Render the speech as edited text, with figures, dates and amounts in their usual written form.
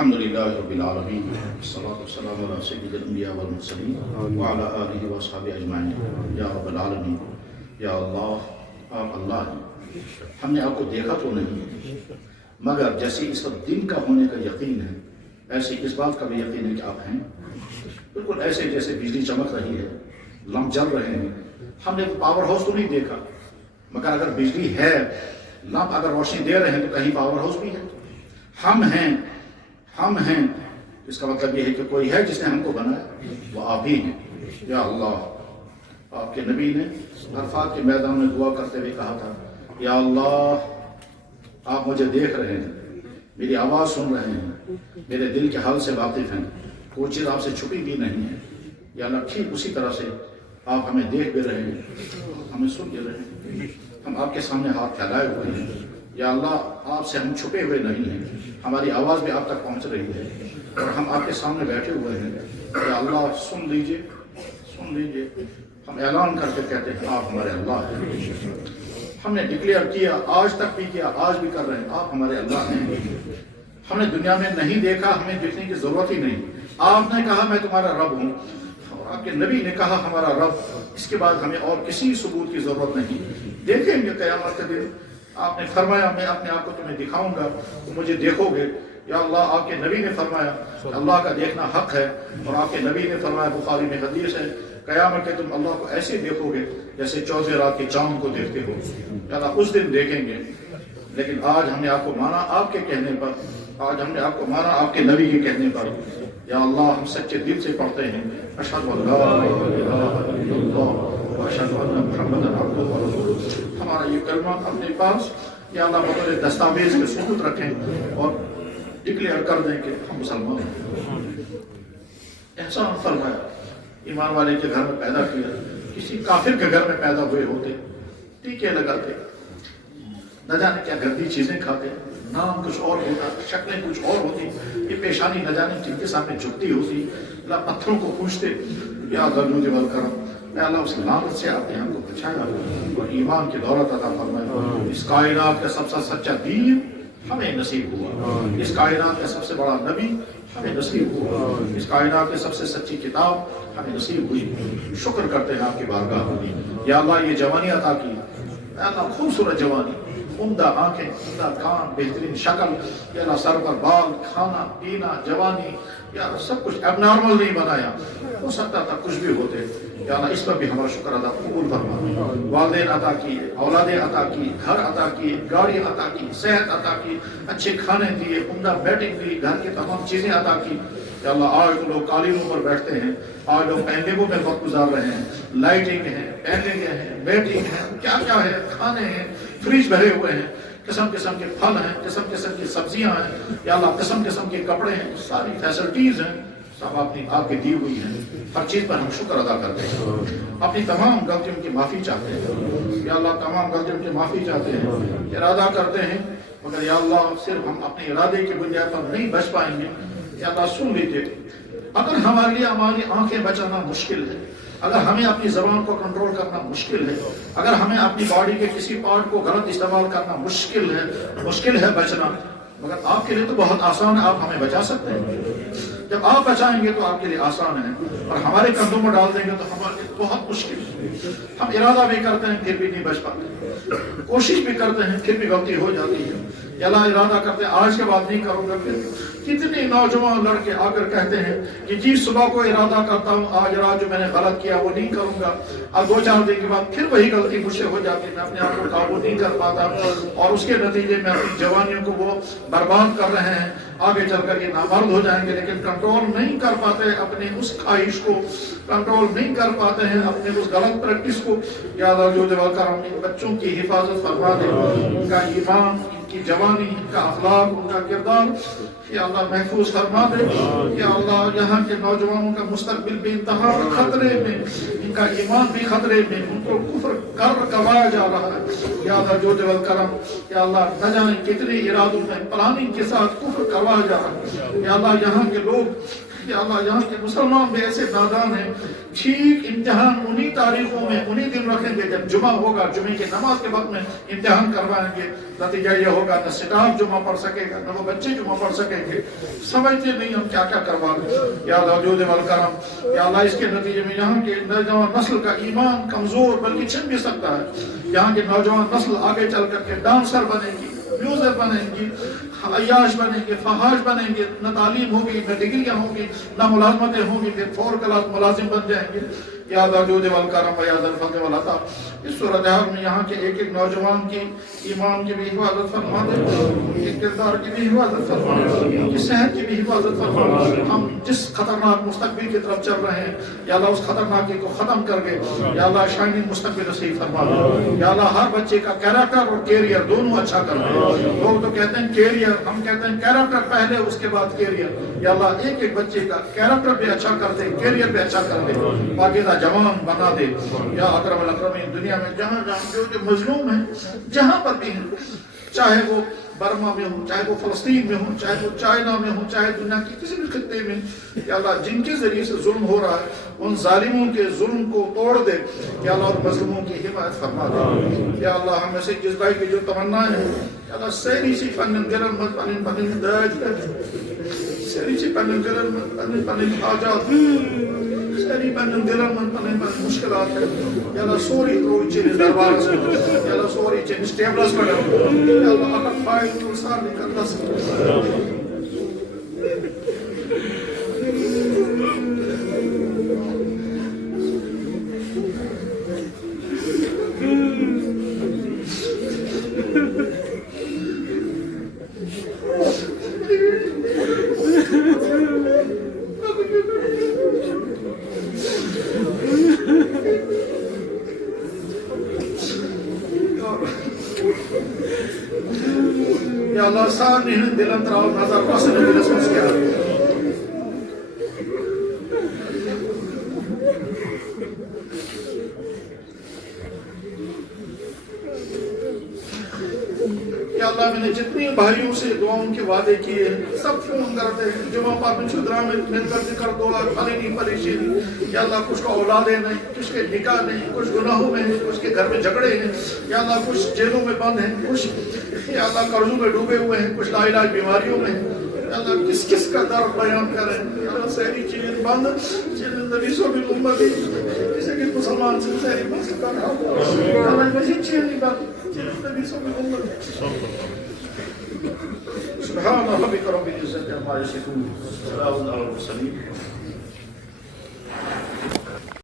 الحمدللہ رب العالمین والصلاة والسلام علی سید الانبیاء والمرسلین وعلی آلہ واصحابہ اجمعین یا رب العالمین۔ یا اللہ، آپ اللہ ہیں، ہم نے آپ کو دیکھا تو نہیں، مگر جیسے اس وقت دن کا ہونے کا یقین ہے ایسے اس بات کا بھی یقین ہے کہ آپ ہیں، بالکل ایسے جیسے بجلی چمک رہی ہے، لمپ جل رہے ہیں۔ ہم نے پاور ہاؤس تو نہیں دیکھا، مگر اگر بجلی ہے، لمپ اگر روشنی دے رہے ہیں تو کہیں پاور ہاؤس بھی ہے۔ ہم ہیں، اس کا مطلب یہ ہے کہ کوئی ہے جس نے ہم کو بنایا، وہ آپ ہی ہیں۔ یا اللہ، آپ کے نبی نے عرفات کے میدان میں دعا کرتے ہوئے کہا تھا، یا اللہ، آپ مجھے دیکھ رہے ہیں، میری آواز سن رہے ہیں، میرے دل کے حال سے واقف ہیں، کوئی چیز آپ سے چھپی بھی نہیں ہے۔ یا اللہ، ٹھیک اسی طرح سے آپ ہمیں دیکھ بھی رہے ہیں، ہمیں سن بھی رہے ہیں، ہم آپ کے سامنے ہاتھ پھیلائے ہوئے ہیں۔ یا اللہ، آپ سے ہم چھپے ہوئے نہیں ہیں، ہماری آواز بھی آپ تک پہنچ رہی ہے اور ہم آپ کے سامنے بیٹھے ہوئے ہیں۔ یا اللہ، سن لیجئے، سن لیجئے۔ ہم اعلان کر کے کہتے ہیں، آپ ہمارے اللہ ہیں۔ ہم نے ڈکلیئر کیا، آج تک بھی کیا، آج بھی کر رہے ہیں، آپ ہمارے اللہ ہیں۔ ہم نے دنیا میں نہیں دیکھا، ہمیں دیکھنے کی ضرورت ہی نہیں۔ آپ نے کہا میں تمہارا رب ہوں، اور آپ کے نبی نے کہا ہمارا رب، اس کے بعد ہمیں اور کسی ثبوت کی ضرورت نہیں۔ دیکھیں گے قیامت کے دن، آپ نے فرمایا میں اپنے آپ کو تمہیں دکھاؤں گا، تو مجھے دیکھو گے۔ یا اللہ، آپ کے نبی نے فرمایا اللہ کا دیکھنا حق ہے، اور آپ کے نبی نے فرمایا، بخاری میں حدیث ہے، قیامت کے تم اللہ کو ایسے دیکھو گے جیسے 14 رات کے چاند کو دیکھتے ہو۔ یا اللہ، اس دن دیکھیں گے۔ لیکن آج ہم نے آپ کو مانا آپ کے کہنے پر، آج ہم نے آپ کو مانا آپ کے نبی کے کہنے پر۔ یا اللہ، ہم سچے دل سے پڑھتے ہیں، اشہد ان لا الہ الا اللہ واشہد ان محمدا عبدہ ورسولہ۔ ہمارا یہ کلمہ اپنے پاس یا اللہ بطور دستاویز کے ثبوت رکھیں اور ڈکلیئر کر دیں کہ ہم مسلمان ہیں۔ احسان فرمایا، ایمان والے کے گھر میں پیدا کیا، کسی کافر کے گھر میں پیدا ہوئے ہوتے، ٹیکے لگاتے، نہ جانے کیا گندی چیزیں کھاتے، نام کچھ اور ہوتا، شکلیں کچھ اور ہوتی، یہ پیشانی نہ جانے جن کے سامنے جھکتی ہوتی، اللہ پتھروں کو پوچھتے، یا ذلول والکرم، اے اللہ اس لعنت سے آپ نے ہم کو بچایا اور ایمان کی دولت عطا فرمایا۔ اس کائنات کا سب سے سچا دین ہمیں نصیب ہوا، اس کائنات کا سب سے بڑا نبی ہمیں نصیب ہوا، اس کائنات کی سب سے سچی کتاب ہمیں نصیب ہوئی۔ شکر کرتے ہیں آپ کی بارگاہ میں۔ یا اللہ، یہ جوانی عطا کی، اے اللہ خوبصورت جوانی، عمدہ آنکھیں، عمدہ کان، بہترین شکل، یا اللہ سر پر بال، کھانا پینا، جوانی، یا اللہ سب کچھ اب نارمل نہیں بنایا، ہو سکتا تھا کچھ بھی ہوتے۔ یا اللہ اس پر بھی ہمارا شکر ادا قبول فرما۔ والدین عطا کیے، اولادیں عطا کی، گھر عطا کیے، گاڑی عطا کی، صحت عطا کی، اچھے کھانے دیے، عمدہ بیٹنگ دی، گھر کی تمام چیزیں عطا کی۔ یا اللہ آج لوگ قالینوں پر بیٹھتے ہیں، آج لوگ پہنگوں میں وقت گزار رہے ہیں، لائٹنگ ہے، پہنگیں ہیں، بیٹنگ ہے، کیا کیا ہے، کھانے ہیں، فریج بھرے ہوئے ہیں، قسم قسم کے پھل ہیں، قسم قسم کی سبزیاں ہیں، یا اللہ قسم قسم کے کپڑے ہیں، ساری فیسلٹیز ہیں، سب آپ کی دی ہوئی ہیں۔ ہر چیز پر ہم شکر ادا کرتے ہیں، اپنی تمام غلطیوں کی معافی چاہتے ہیں۔ یا اللہ تمام غلطیوں کی معافی چاہتے ہیں، ارادہ کرتے ہیں، مگر یا اللہ صرف ہم اپنے ارادے کی بنیاد پر نہیں بچ پائیں گے۔ یا اللہ سن لیجیے، اگر ہمارے لیے ہماری آنکھیں بچانا مشکل ہے، اگر ہمیں اپنی زبان کو کنٹرول کرنا مشکل ہے، اگر ہمیں اپنی باڈی کے کسی پارٹ کو غلط استعمال کرنا مشکل ہے بچنا، مگر آپ کے لیے تو بہت آسان ہے، آپ ہمیں بچا سکتے ہیں۔ جب آپ بچائیں گے تو آپ کے لیے آسان ہے، اور ہمارے کندھوں میں ڈال دیں گے تو ہمارے لیے بہت مشکل ہے۔ ہم ارادہ بھی کرتے ہیں پھر بھی نہیں بچ پاتے، کوشش بھی کرتے ہیں پھر بھی غلطی ہو جاتی ہے۔ یا اللہ ارادہ کرتے ہیں آج کے بعد نہیں کروں گا، پھر کتنے نوجوان لڑکے آ کر کہتے ہیں کہ جی صبح کو ارادہ کرتا ہوں آج رات جو میں نے غلط کیا وہ نہیں کروں گا، اب 2-4 دن کے بعد پھر وہی غلطی مجھ سے ہو جاتی ہے، میں اپنے آپ کو قابو نہیں کر پاتا، اور اس کے نتیجے میں اپنی جوانیوں کو وہ برباد کر رہے ہیں، آگے چل کر یہ نامرد ہو جائیں گے، لیکن کنٹرول نہیں کر پاتے اپنے اس خواہش کو، کنٹرول نہیں کر پاتے ہیں اپنے اس غلط پریکٹس کو۔ یا اللہ جو کرم ان بچوں کی حفاظت فرما دے، ان کا ایمان، ان کی جوانی، ان کا اخلاق، ان کا کردار یا اللہ محفوظ فرما دے۔ یا اللہ یہاں کے نوجوانوں کا مستقبل بھی انتہا خطرے میں، ان کا ایمان بھی خطرے میں، ان کو کفر کر کوایا جا رہا ہے۔ یا اللہ جو کرم، یا اللہ نہ جانے کتنے ارادوں میں پلاننگ کے ساتھ کفر کروایا جا رہا ہے۔ یا اللہ یہاں کے لوگ یا اللہ یہاں کے مسلمان بھی ایسے نادان ہیں، ٹھیک امتحان انہی تاریخوں میں انہی دن رکھیں گے جب جمعہ ہوگا، جمعے کی نماز کے وقت میں امتحان کروائیں گے، نتیجہ یہ ہوگا نہ سٹاف جمعہ پڑھ سکے گا نہ وہ بچے جمعہ پڑھ سکیں گے، سمجھتے نہیں ہم کیا کیا کروا گے یا اللہ جود والکرم یا اللہ۔ اس کے نتیجے میں یہاں کے نوجوان نسل کا ایمان کمزور بلکہ چھن بھی سکتا ہے، یہاں کے نوجوان نسل آگے چل کر کے ڈانسر بنے گی، میوزر بنیں گی، عیاش بنیں گے، فحاش بنیں گے، نہ تعلیم ہوگی نہ ڈگریاں ہوں گی نہ ملازمتیں ہوں گی، پھر 4 کلاس ملازم بن جائیں گے یا ذا الجود والکرم یا ذا الفضل والعطا۔ اس صورتحال میں یہاں کے ایک ایک نوجوان کی ایمان کی بھی حفاظت فرما دے، ان کے کردار کی بھی حفاظت فرما دے، ان کی صحت کی بھی حفاظت فرما دے۔ ہم جس خطرناک مستقبل کی طرف چل رہے ہیں یا اللہ اس خطرناکی کو ختم کر کے یا اللہ شائننگ مستقبل نصیب فرما دے یا اللہ۔ ہر بچے کا کیریکٹر اور کیریئر دونوں اچھا کر دے۔ لوگ تو کہتے ہیں کیریئر، ہم کہتے ہیں کیریکٹر پہلے اس کے بعد کیریئر، یا اللہ ایک ایک بچے کا کیریکٹر بھی اچھا کر دے، کیریئر بھی اچھا کر دے، پاکیزہ جوان بنا دے یا اکرم الاکرمین۔ دنیا میں جہاں جہاں جو مظلوم ہیں جہاں پر بھی ہیں، چاہے وہ برما میں ہوں، چاہے وہ فلسطین میں ہوں، چاہے وہ چائنا میں ہوں، چاہے دنیا کی کسی بھی خطے میں، یا اللہ جن کے ذریعے سے ظلم ہو رہا ہے ان ظالموں کے ظلم کو توڑ دے یا اللہ، اور مظلوموں کی حمایت فرما دے یا اللہ۔ ہم میں سے جس بھائی کی جو تمنا ہے یا اللہ سیریسی پنن گرم مت پنن پنن داج سیریسی پنن گرم مت پنن پنن حاجات سری پنن گرم مت پنن پنن مشکلات ہے یا اللہ۔ سوری روی چین دربار سے یا اللہ، سوری چین سٹیبلس پر یا اللہ اکر فائل کو سار نکل دس یا اللہ۔ سار نہیں دلن تراؤ نظر پاسن دلس مس کیا یا اللہ۔ میں نے جتنی بھائیوں سے دعاؤں کے وعدے کیے سب فون کرتے ہیں، جمعہ پر شدرا میں مل کر ذکر دعا پلینی پریشانی یا اللہ۔ کچھ کو اولادیں نہیں، کچھ کے نکاح نہیں، کچھ گناہوں میں ہیں، کچھ کے گھر میں جھگڑے ہیں یا اللہ، کچھ جیلوں میں بند ہیں، کچھ یا اللہ قرضوں میں ڈوبے ہوئے ہیں، کچھ لا علاج بیماریوں میں ہیں یا اللہ۔ کس کس کا درد بیان کریں یا اللہ۔ سہری چیز بند نبی صلی اللہ علیہ وسلم جسے کہ مسلمان سے سہری بند کر رہا یا اللہ۔ مزید چیز نہیں بند نبی صلی اللہ علیہ وسلم۔ سبحان ربک رب العزة عما یصفون، وسلام علی المرسلین۔